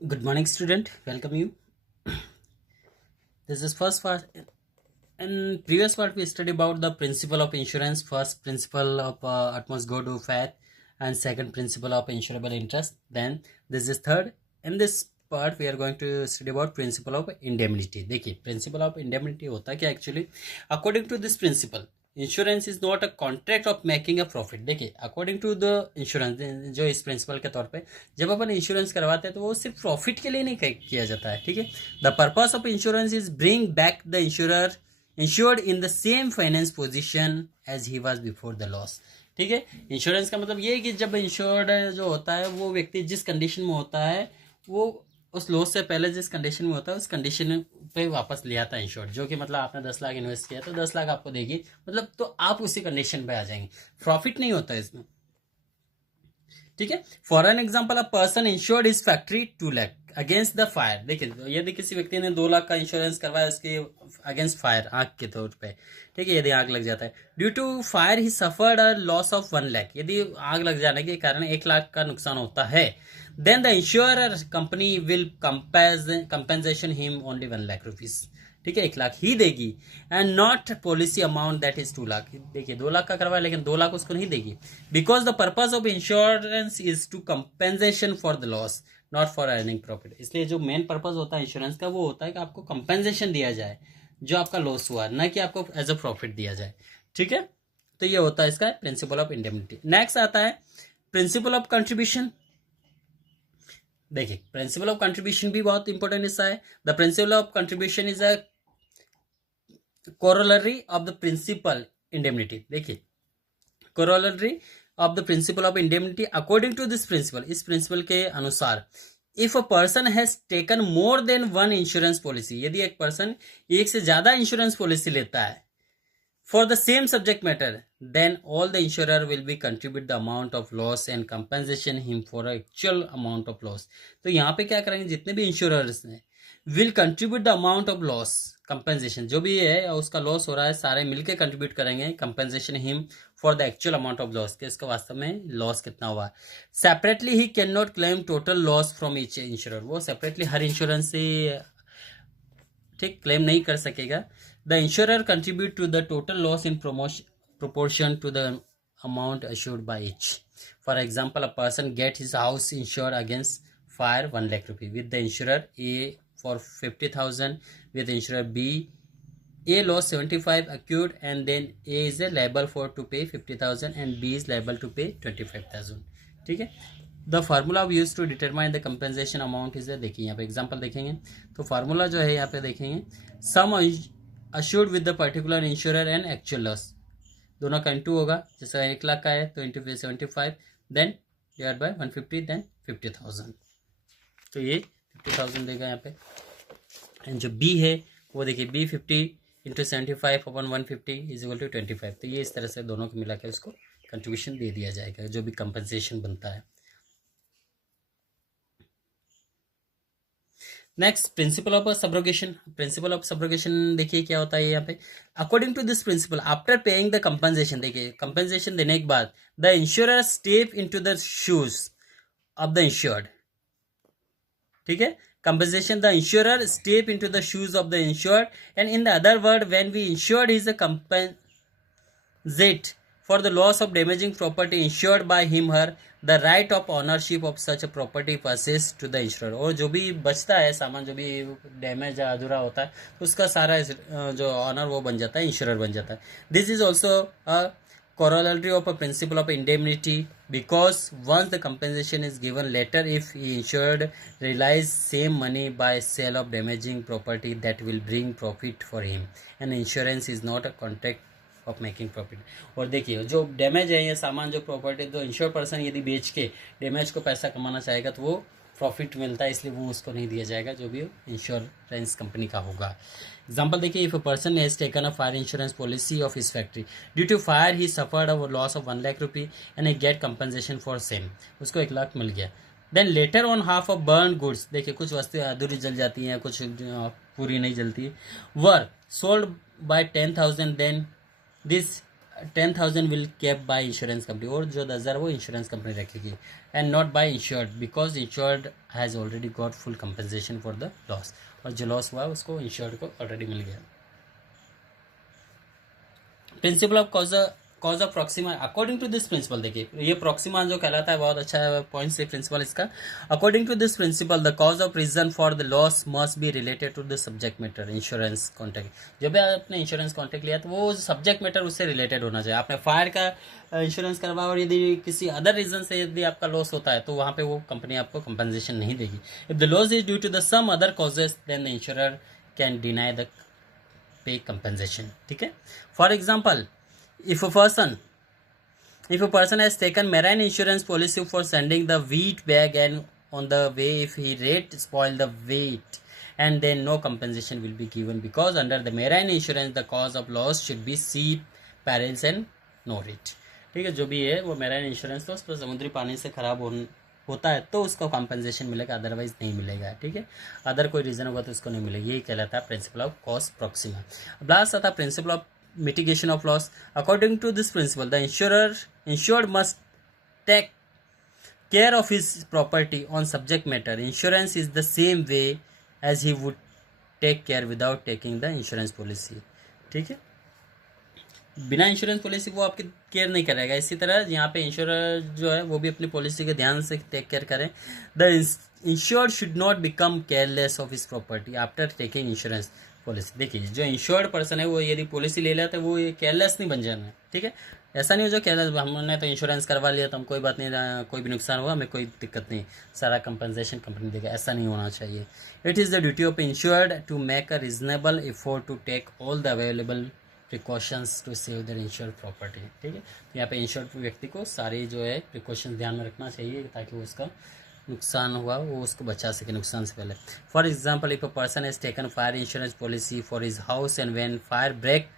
Good morning, student. Welcome you. This is first part. In previous part, we studied about the principle of insurance. First principle of utmost good to fair, and second principle of insurable interest. Then this is third. In this part, we are going to study about principle of indemnity. देखिए, principle of indemnity होता है क्या actually? According to this principle, insurance is not a contract of making a profit. देखिए, according to the insurance, जो इस principal के तौर पे जब अपन इंश्योरेंस करवाते हैं तो वो सिर्फ प्रॉफिट के लिए नहीं किया जाता है, ठीक है। The purpose of insurance is bring back the insured in the same finance position as he was before the loss. ठीक है, इंश्योरेंस का मतलब ये है कि जब इंश्योर्ड जो होता है वो व्यक्ति जिस कंडीशन में होता है वो उस लॉस से पहले जिस कंडीशन में होता है उस कंडीशन पे वापस लिया था इंश्योर्ड। जो कि मतलब आपने 10 लाख इन्वेस्ट किया तो 10 लाख आपको देगी, मतलब तो आप उसी कंडीशन पे आ जाएंगे, प्रॉफिट नहीं होता है इसमें। ठीक है, for an example, a person insured is factory 2 lakh against the fire. देखिए, यदि किसी व्यक्ति ने 2 लाख का इंश्योरेंस करवाया उसके अगेंस्ट फायर, आग के तौर पे, ठीक है, यदि आग लग जाता है, due to fire he suffered a loss of 1 lakh. यदि आग लग जाने के कारण 1 लाख का नुकसान होता है, then the insurer company will compensation him only 1 lakh rupees. ठीक है, 1 लाख ही देगी, and not policy amount that is 2 lakh. देखिए, 2 लाख का करवाया लेकिन 2 लाख उसको नहीं देगी, because the purpose of insurance is to compensation for the loss, not for earning profit. इसलिए जो मेन पर्पज होता है इंश्योरेंस का वो होता है कि आपको कंपेंसेशन दिया जाए जो आपका लॉस हुआ, न कि आपको एज अ प्रॉफिट दिया जाए। ठीक है, तो ये होता है इसका प्रिंसिपल ऑफ इंडेमनिटी। नेक्स्ट आता है प्रिंसिपल ऑफ कंट्रीब्यूशन। देखिए, प्रिंसिपल ऑफ कंट्रीब्यूशन भी बहुत इंपॉर्टेंट हिस्सा है। The principle of contribution is a corollary of the principal indemnity। देखिए, corollary of the principle of indemnity, according to this principle, इस principle के अनुसार, if a person has taken more than one insurance policy, यदि एक person एक से ज्यादा insurance policy लेता है for the same subject matter, then all the insurer will be contribute the amount of loss and compensation him for actual amount of loss। तो यहाँ पे क्या करेंगे, जितने भी इंश्योरर्स हैं will contribute the amount of loss, compensation जो भी है उसका लॉस हो रहा है सारे मिलकर कंट्रीब्यूट करेंगे compensation him for the actual amount of loss, कि इसका वास्तव में लॉस कितना हुआ। Separately he can not claim total loss from each insurer. वो सेपरेटली हर इंश्योरेंस से ठीक क्लेम नहीं कर सकेगा। The insurer contribute to the total loss in proportion to the amount assured by each। For example, a person get his house insured against fire 1 lakh rupee with the insurer A for 50,000, with the insurer B, A loss 75 accrued, and then A is liable for to pay 50,000 and B is liable to pay 25,000। ठीक है, the formula use to determine the compensation amount is, देखिए यहाँ पे example देखेंगे तो formula जो है यहाँ पे देखेंगे, sum assured with the particular insurer and actual loss, दोनों का इंटू होगा। जैसे 1 लाख का है तो into 75, then divide by 150, then 50,000। तो ये 50,000 देगा यहाँ पे। एंड जो बी है वो देखिए, B 50 into 75 upon 150 is equal to 25। तो ये इस तरह से दोनों को मिला के उसको कंट्रीब्यूशन दे दिया जाएगा जो भी कंपनसेशन बनता है। Next, principle of subrogation. Principle of subrogation देखिए क्या होता है यहाँ पे, according to this principle after paying the compensation, देखिए कंपनसेशन देने के बाद the insurer step into the shoes of the insured. ठीक है, compensation, the insurer step into the shoes of the insured, and in the other word, when we insured is a compensate for the loss of damaging property insured by him her, the right of ownership of such a property passes to the insurer। और जो भी बचता है सामान, जो भी damage या अधूरा होता है उसका सारा जो ऑनर वो बन जाता है, इंश्योरर बन जाता है। This is also a corollary of a principle of indemnity, because once the compensation is given later, if he insured realize same money by sale of damaging property, that will bring profit for him, and insurance is not a contract of making profit। और देखिए, जो damage है ये सामान, जो property, तो ensure person यदि बेच के डैमेज को पैसा कमाना चाहेगा तो वो प्रॉफिट मिलता है, इसलिए वो उसको नहीं दिया जाएगा जो भी इंश्योरेंस कंपनी का होगा। एग्जाम्पल देखिए, if a person has taken a fire insurance policy of his factory, due to fire he suffered a loss of 1 lakh rupee and he get compensation for same, उसको 1 लाख मिल गया। Then later on half of burn goods, देखिए कुछ वस्तुएं अधूरी जल जाती हैं, कुछ पूरी नहीं जलती, were sold by 10,000, then this 10,000 will keep by insurance company, और जो 10,000 वो इंश्योरेंस कंपनी रखेगी, and not by insured because insured has already got full compensation for the loss, और जो लॉस हुआ उसको इंश्योर्ड को ऑलरेडी मिल गया। Principle of cause of proxima, according to this principle, देखिए ये प्रॉक्सिमा जो कहलाता है, बहुत अच्छा पॉइंट से प्रिंसिपल इसका। According to this principle the cause of reason for the loss must be related to the subject matter insurance contract. जब भी आपने इंश्योरेंस कॉन्ट्रैक्ट लिया तो वो सब्जेक्ट मैटर उससे रिलेटेड होना चाहिए। आपने फायर का इंश्योरेंस करवाया और यदि किसी अदर रीजन से यदि आपका लॉस होता है तो वहाँ पे वो कंपनी आपको कंपनसेशन नहीं देगी। If the loss is due to the some other causes then the insurer can deny the pay compensation, ठीक है। For example, if a person has taken marine insurance policy for sending the wheat bag, and on the way if he rate spoil the weight, and then no compensation will be given because under the marine insurance the cause of loss should be sea perils and no rate, ठीक है। जो भी है वो marine insurance तो उस पर समुद्री पानी से खराब होता है तो उसको कंपनसेशन मिलेगा, अदरवाइज नहीं मिलेगा, ठीक है। अदर कोई रीजन होगा तो उसको नहीं मिलेगा। यही कहलाता है प्रिंसिपल ऑफ कॉस्ट प्रॉक्सिमा। अब लास्ट आता है principle of mitigation of loss. According to this principle, the insured must take care of his property on subject matter. Insurance is the same way as he would take care without taking the insurance policy, ठीक है। बिना insurance policy वो आपकी care नहीं करेगा। इसी तरह यहाँ पे इंश्योरर जो है वो भी अपनी पॉलिसी के ध्यान से टेक केयर करें। The insured should not become careless of his property after taking insurance policy. देखिए जो इंश्योर्ड पर्सन है वो यदि पॉलिसी ले लेता है वो ये केयरलेस नहीं बन जाना है, ठीक है। ऐसा नहीं हो जो केयरलेस, हमने तो इंश्योरेंस करवा लिया तो हम कोई बात नहीं, कोई भी नुकसान हुआ हमें कोई दिक्कत नहीं, सारा कंपनसेशन कंपनी देगा, ऐसा नहीं होना चाहिए। It is the duty of insured to make a reasonable effort to take all the available precautions to save their insured property, ठीक है। यहाँ पे इंश्योर्ड व्यक्ति को सारे जो है प्रिकॉशंस ध्यान में रखना चाहिए ताकि वो उसका नुकसान हुआ वो उसको बचा सके नुकसान से पहले। For example, if a person has taken fire insurance policy for his house and when fire break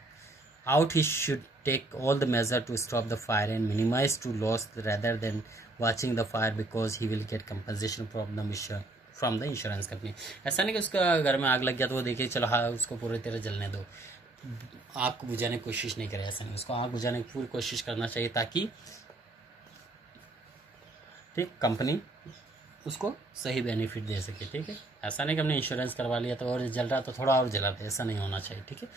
out he should take all the measure to stop the fire and minimize to loss rather than watching the fire because he will get compensation from the insurance company। ऐसा नहीं कि उसका घर में आग लग गया तो वो देखिए चलो हाँ उसको पूरी तरह जलने दो, आग को बुझाने की कोशिश नहीं करे, ऐसा नहीं, उसको आग बुझाने की पूरी कोशिश करना चाहिए ताकि ठीक कंपनी उसको सही बेनिफिट दे सके, ठीक है। ऐसा नहीं कि हमने इंश्योरेंस करवा लिया तो और जल रहा तो थोड़ा और जला दे, ऐसा नहीं होना चाहिए, ठीक है।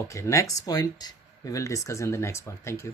Okay, next point we will discuss in the next point. Thank you.